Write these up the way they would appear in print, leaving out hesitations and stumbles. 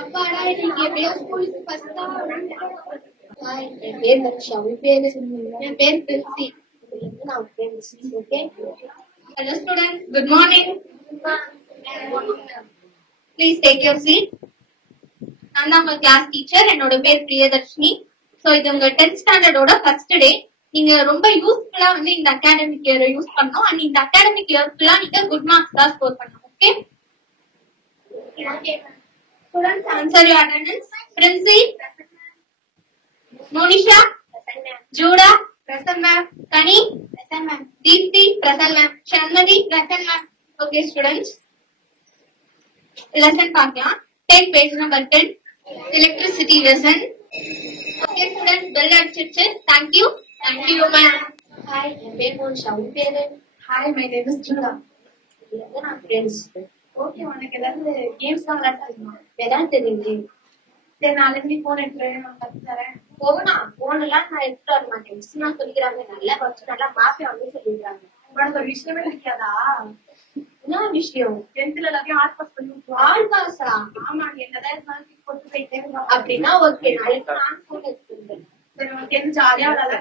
அப்பாடா இன்னைக்கு எப்படியோ ஸ்கூலுக்கு ஃபர்ஸ்ட் தான். என் பேர் லக்ஷா. உன் பேரு? என் பேர் பிரின்சி. நான் உன் பேர் miss. Okay. Hello students, good morning. Please take your seat. நான் தான் உங்க கிளாஸ் டீச்சர். என்னோட பேர் பிரியதர்ஷினி. ஸோ இது உங்க 10th ஸ்டாண்டர்டோட ஃபர்ஸ்ட் டே. நீங்க ரொம்ப யூஸ்ஃபுல்லா வந்து இந்த அகாடமிக் இயர் யூஸ் பண்ணணும். அண்ட் இந்த அகாடமிக் இயர் ஃபுல்லா நீங்க குட் மார்க்ஸ் தான் ஸ்கோர் பண்ணணும். Okay? Students, answer your attendance. Princy, Monisha, Juda, present ma'am. Kani, present ma'am. Deepthi, present ma'am. Shanmadi, present ma'am. Okay, students. Lesson பார்க்கலாம். Take page number 10. Electricity lesson. Okay, students. Bell அடிச்சிருச்சு. Thank you. Thank you, ma'am. Hi, என் பேர் மோனிஷா. உன் பேரு? Hi, my name is Juda. இதுதான் நான் friends. Okay, உனக்கு ஏதாவது games தான் விளையாட தெரியுது? சரி, நாளைக்கு போன் எடுத்து நான் கத்து தரேன். போன் எல்லாம் நான் எடுத்துட்டு வர மாட்டேன். மிஸ் நான் சொல்லிக்கிறாங்க, நல்லா படிச்சு நல்லா மார்க் வந்து சொல்லிக்கிறாங்க. உனக்கு ஒரு விஷயமே இருக்காதா? என்ன விஷயம்? 10th எல்லாத்தையும் ஆல் பாஸ் பண்ணி விட்டுருவோம். ஆல் பாஸா? ஆமா, என்னதான் கொண்டு போயிட்டே இருக்கோம். அப்படின்னா ஓகே, நாளைக்கு நான் போன் எடுத்துருந்தேன். சரி, உனக்கு ஜாலியா விளையாட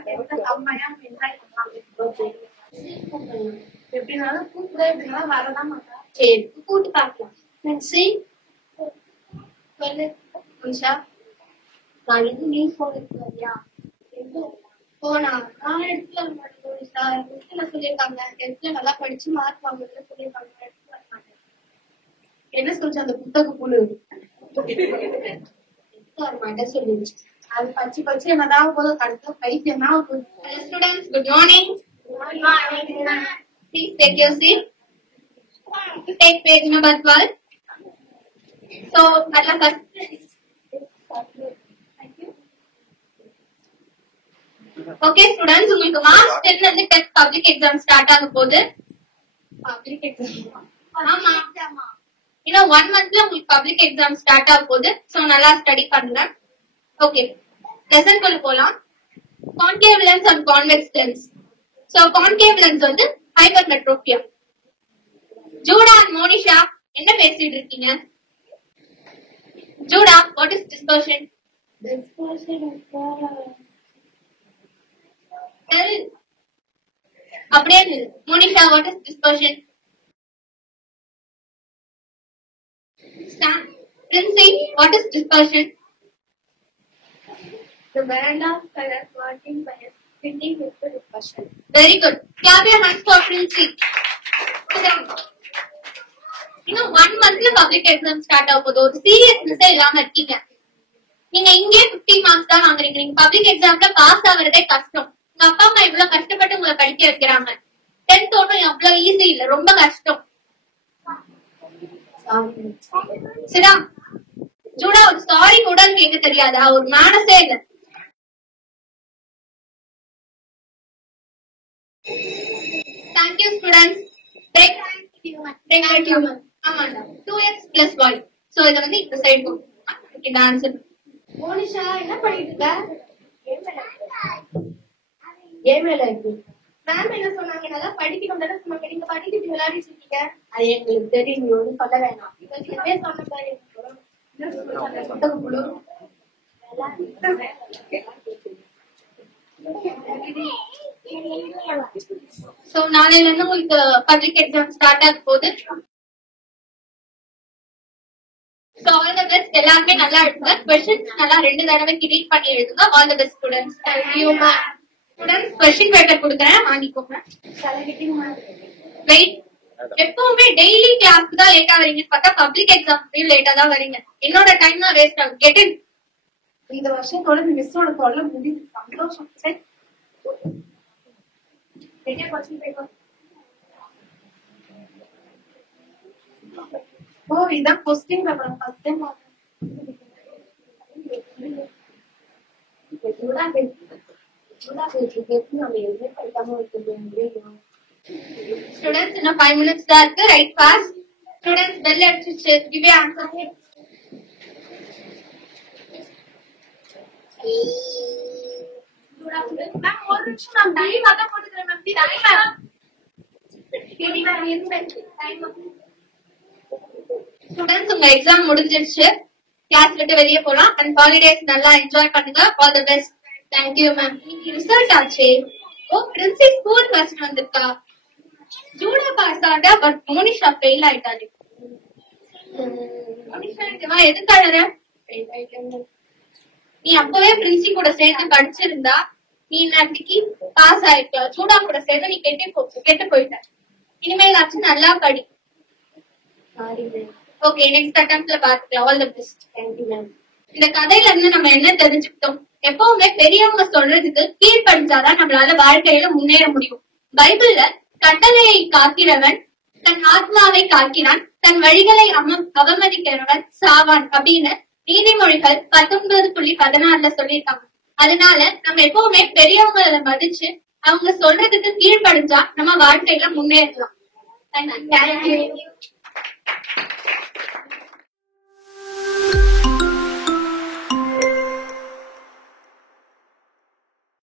செம்மையா என்ஜாய் பண்ணலாம். ஓகே, எப்படினாலும் கூப்பிட எப்படினாலும் வரதான் மாட்டா. சரி, கூட்டு பார்க்கலாம். சொல்லு மனுஷா, நான் எது நீ போன் எடுத்து வரியா? போனா நான் எடுத்துட்டு வர மாட்டேன் மனுஷா. மிஸ்ல சொல்லியிருக்காங்க 10th நல்லா படிச்சு மார்க் வாங்குறதுல சொல்லியிருக்காங்க. எடுத்து வர மாட்டேன். என்ன சொல்லிச்சு அந்த புத்தக குழு? எடுத்து வர மாட்டேன் சொல்லிடுச்சு. அது பச்சு பச்சு என்னதான் போதும், கடைசியா பைத்தியம் தான். Students, good morning. Please take your seat. Take page number 12. So, first. Thank you. Okay, students, உங்களுக்கு March 10 வந்து டெஸ்ட் பப்ளிக் எக்ஸாம் ஸ்டார்ட் ஆக போகுது. Public exam? ஆமா. இன்னும் 1 monthல உங்களுக்கு பப்ளிக் எக்ஸாம் ஸ்டார்ட் ஆக போகுது. சோ நல்லா ஸ்டடி பண்ணுங்க. ஓகே, லெசன் குள்ள போலாம். Concave lens and convex lens. So concave lens வந்து ஹைப்பர்மெட்ரோபியா. ஜூடா அண்ட் மோனிஷா என்ன பேசிட்டு இருக்கீங்க? Juda, what is dispersion? அப்படியே Monisha, what is dispersion? Princy, what is dispersion? The band of colors working by a spinning with the dispersion. Very good. Clap your hands for Princy. இன்னும் 1 monthல public exam start ஆக போகுது. ஒரு seriousness இல்லாம இருக்கீங்க. நீங்க இங்கே 50 marks தான் வாங்குறீங்க. நீங்க பப்ளிக் எக்ஸாம்ல பாஸ் ஆகுறதே கஷ்டம். உங்க அப்பா அம்மா இவ்வளவு கஷ்டப்பட்டு உங்களை படிக்க வைக்கிறாங்க. 10th ஒன்னும் அவ்வளவு ஈஸி இல்ல, ரொம்ப கஷ்டம். சிரா, ஜூடா, ஒரு சாரி கூட கேட்க தெரியாதா? ஒரு மேனஸே இல்ல. Thank you, students. Take human. ஆமாண்டா, 2x plus y. சோ இத வந்து இந்த சைடு போ. Okay, answer. மோனிஷா, என்ன பண்ணிட்டு இருக்க? கேம்ல இருக்கு. மேம் என்ன சொன்னாங்க? நல்லா படிக்கணும் தான சொன்னாங்க. நீங்க படிக்கிட்டு விளையாடிட்டு இருக்கீங்க. அது எங்களுக்கு தெரியும், நீ ஒன்னும் சொல்ல வேணாம். இதே சொன்ன பாரு. புத்தக குழு சோ நாளைல இருந்து உங்களுக்கு பப்ளிக் எக்ஸாம் ஸ்டார்ட் ஆக போகுது. So all the best. எல்லாருமே நல்லா எழுதுங்க. क्वेश्चंस நல்லா 2 தடவைக்கு ரீட் பண்ணி எழுதுங்க. All the best students. Thank you ma'am. Students, question paper கொடுத்தேன், வாங்கிக்கோங்க. வெயிட். எப்பவுமே டெய்லி கிளாஸ்க்கு தான் லேட்டா வரீங்க. பார்த்தா பப்ளிக் எக்ஸாம் லேட்டா தான் வரீங்க. என்னோட டைம் தான் வேஸ்ட் ஆகும். Get in. இந்த வருஷத்தோட மிஸ்ஸோட தொல்லை முடிஞ்சு. சந்தோஷம். சரி, பெரிய क्वेश्चन பேப்பர். ஓ, இதான் क्वेश्चन பேப்பர். ஃபர்ஸ்ட் டைம் பார்த்தேன். ஜூடா பேசி நம்ம எதுவுமே படிக்காம வைக்க. Students, இன்னும் 5 minutes தான் இருக்கு. Write fast. Students, bell அடிச்சிச்சு. Give your answer. மேம், ஒரு நிமிஷம் நான் டைம் அத போட்டுக்கிறேன் மேம். டைம். Students, உங்க எக்ஸாம் முடிஞ்சிருச்சு. கிளாஸ் விட்டு வெளியே போலாம். அண்ட் ஹாலிடேஸ் நல்லா என்ஜாய் பண்ணுங்க. All the best. Thank you ma'am. Result ஆச்சு. ஓ, பிரின்சி ஸ்கூல் பஸ் வந்திருக்கா. ஜூடா பாஸ் ஆட்டா, பட் மோனிஷா ஃபெயில் ஆயிட்டாரு. மோனிஷா எதுக்காக நீ அப்பவே பிரின்சி கூட சேர்ந்து படிச்சிருந்தா நீ இன்னைக்கு பாஸ் ஆயிருக்கலாம். ஜூடா கூட சேர்ந்து நீ கெட்டு போயிட்ட. இனிமேலாச்சும் நல்லா படி. ஓகே, நெக்ஸ்ட் அட்டெம்ப்ட்ல பாத்துக்கலாம். All the best. Thank you ma'am. இந்த கதையில இருந்து நம்ம என்ன தெரிஞ்சுக்கிட்டோம்? எப்பவுமே பெரியவங்க சொல்றதுக்கு கீழ்படிஞ்சாதான் நம்மளால வாழ்க்கையில முன்னேற முடியும். பைபிள்ல கட்டளையை காக்கிறவன் தன் ஆத்மாவை காக்கிறான், தன் வழிகளை அவமதிக்கிறவன் சாவான் அப்படின்னு நீதிமொழிகள் 19:16 சொல்லியிருக்காங்க. அதனால நம்ம எப்பவுமே பெரியவங்களை மதிச்சு அவங்க சொல்றதுக்கு கீழ்படிஞ்சா நம்ம வாழ்க்கையில முன்னேறலாம். தேங்க்யூ.